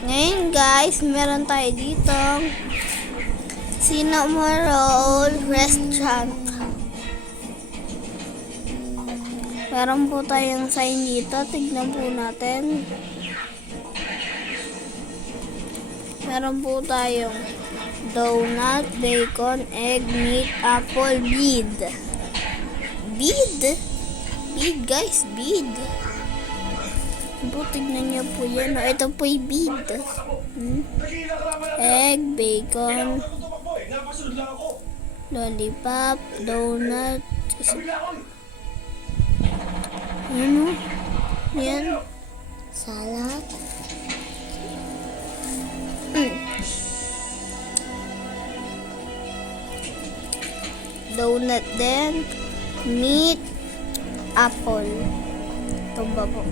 Ngayon guys, meron tayo dito Cinnamoroll Restaurant. Meron po tayong sign dito. Tignan po natin. Meron po tayong donut, bacon, egg, meat, apple, bead. Bead? Bead guys, bead. Po, tignan niyo po yan. Ito po yung bead. Egg, bacon, lollipop, donut. Ano? Yan. Salad. Donut din. Meat, apple. Tumba po.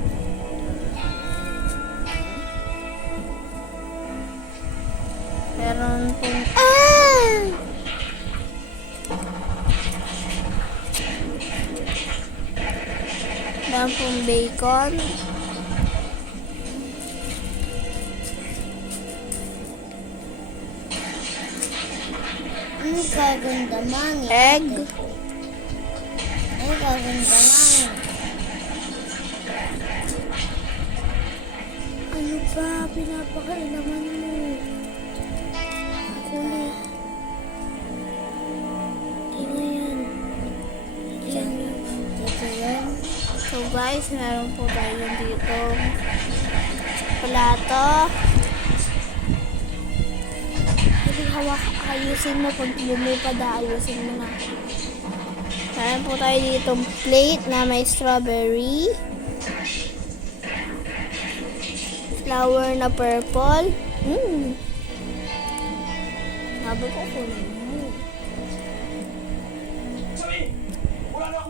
Meron pong meron pong bacon, Ano kaganda man? egg, Ano kaganda man? ano pa pinapakailaman mo? Kulit. Tingnan yan. Dito yan. So guys, meron po tayo dito plato. Hindi hawak, ayusin mo pag lumipad, ayusin mo na. Meron po tayo dito plate na may strawberry, flower na purple. Sabi ko kunin mo.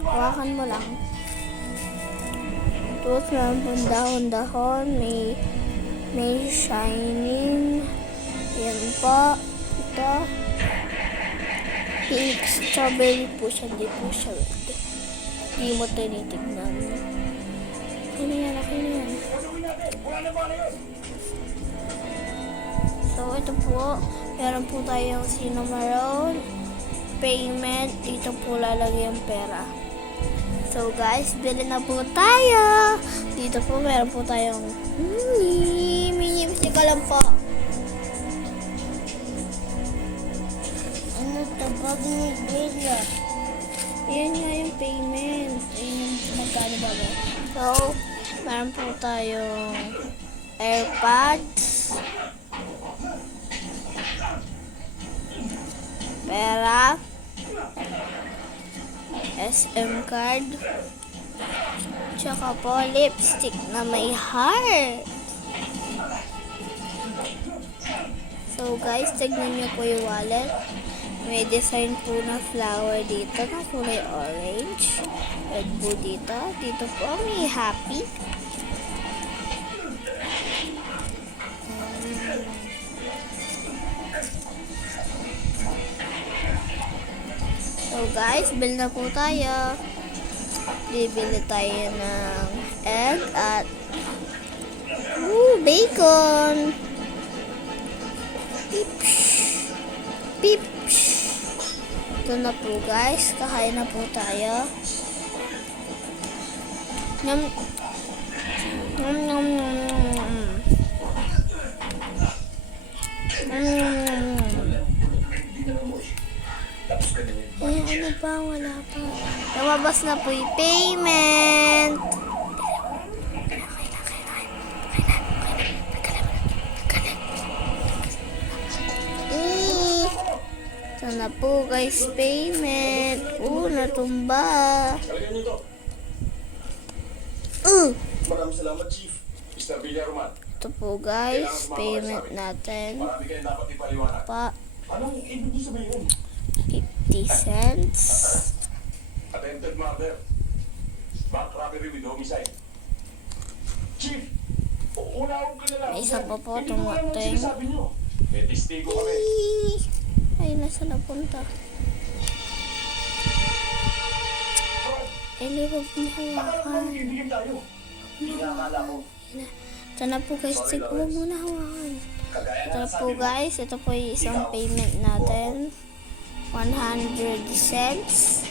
Hawakan mo lang. Tapos meron pong dahon-dahon, may shining. Yan po. Ito. Pink strawberry po siya. Hindi po siya red. Hindi mo tinitignan. Okay na yan. So, ito po. Meron po tayong Cinnamoroll payment. Dito po lalagay ang pera. So guys, bili na po tayo. Dito po meron po tayong mini ka lang po. Ano tabag ni Bella? Ayan nga yung payment. Ayan yung magkano ba ba? So, meron po tayong AirPods, pera, SM card, tsaka po lipstick na may heart. So guys, tignan niyo po yung wallet. May design po na flower dito na kulay orange. Red po dito. Dito po may happy. So guys, bill na po tayo. Bibili tayo ng egg at bacon. Pips. Pips. Ito na po guys. Kakain na po tayo. Yum. Yum, yum, yum, yum. Ano pa? Wala pa. Lumabas na po yung payment. Ito na po guys, payment. Natumba. Maraming salamat, Chief. Mr. Villaroman. Ito po guys, payment natin. Marami kayo dapat ipaliwanag. Pa Anong ibig niyo sabihin? 50 cents. Attempted murder. Bank robbery with homicide. Chief, una akong kilala. May isa pa po, Hindi mo alam ang tumating. sinasabi niyo. May testigo kami. Ay, nasa napunta. Liwag mo Akala ko hawakan. magkibigin tayo. Hindi na akala ko. Ito na po guys, check mo muna hawakan. Ito na po guys, ito po yung isang payment natin. 100 cents.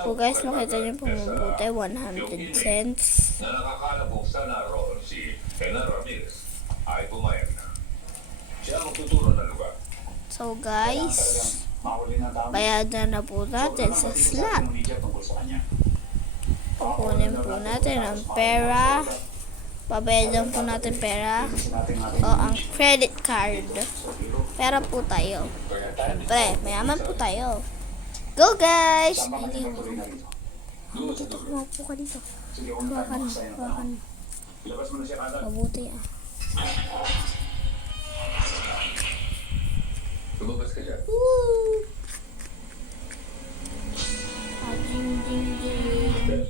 Po guys, makita niyo po mabuti, 100 cents. Na nakakalabuksan na roon si Hena Ramirez ay pumayag na. Siya ang magtuturo ng lugar. So guys, bayad na po natin sa slot. Kukunin po natin ang pera. Babayadan po natin pera. O ang credit card. Pera po tayo. Siyempre, mayaman po tayo. Go guys! Hindi ako. Mapo ka dito. Hawakan. Ilabas mo na siya kagad. Mabuti ah. Lumabas ka dyan. Woo! Jing jing jing.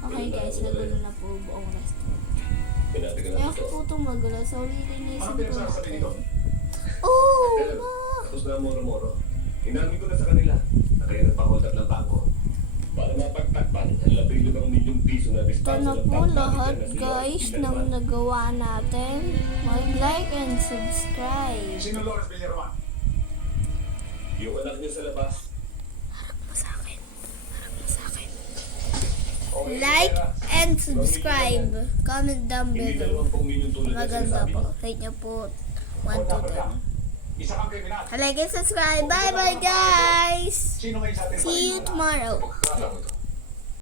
Okay guys, nagulo na po buong restaurant. Pinati ka na Kaya dito. po itong magulo. So, lilinisin Ano po pinagsasabi natin. dito? Oh! Helen, Ma! tapos na moro-moro. Inamin ko na sa kanila na kayo nagpa-hold up ng bangko. Para mapagtakpan ang 12 milyong piso na Ito dispatch na po lahat guys ng nagawa natin. Mag-like and subscribe. Sino Lawrence Villaroman? Yung anak niyo sa labas. Harap mo sa akin. Harap mo sa akin. Okay, Like pera. and subscribe. Comment down Hindi below. 20 milyon tulad na Maganda sinasabi po. mo. Rate nyo po O 1 to dapat lang, 10. isa kang kriminal. Like and subscribe. Bye bye guys. Sino ngayon sa atin? See you tomorrow. Pagkakala mo ito.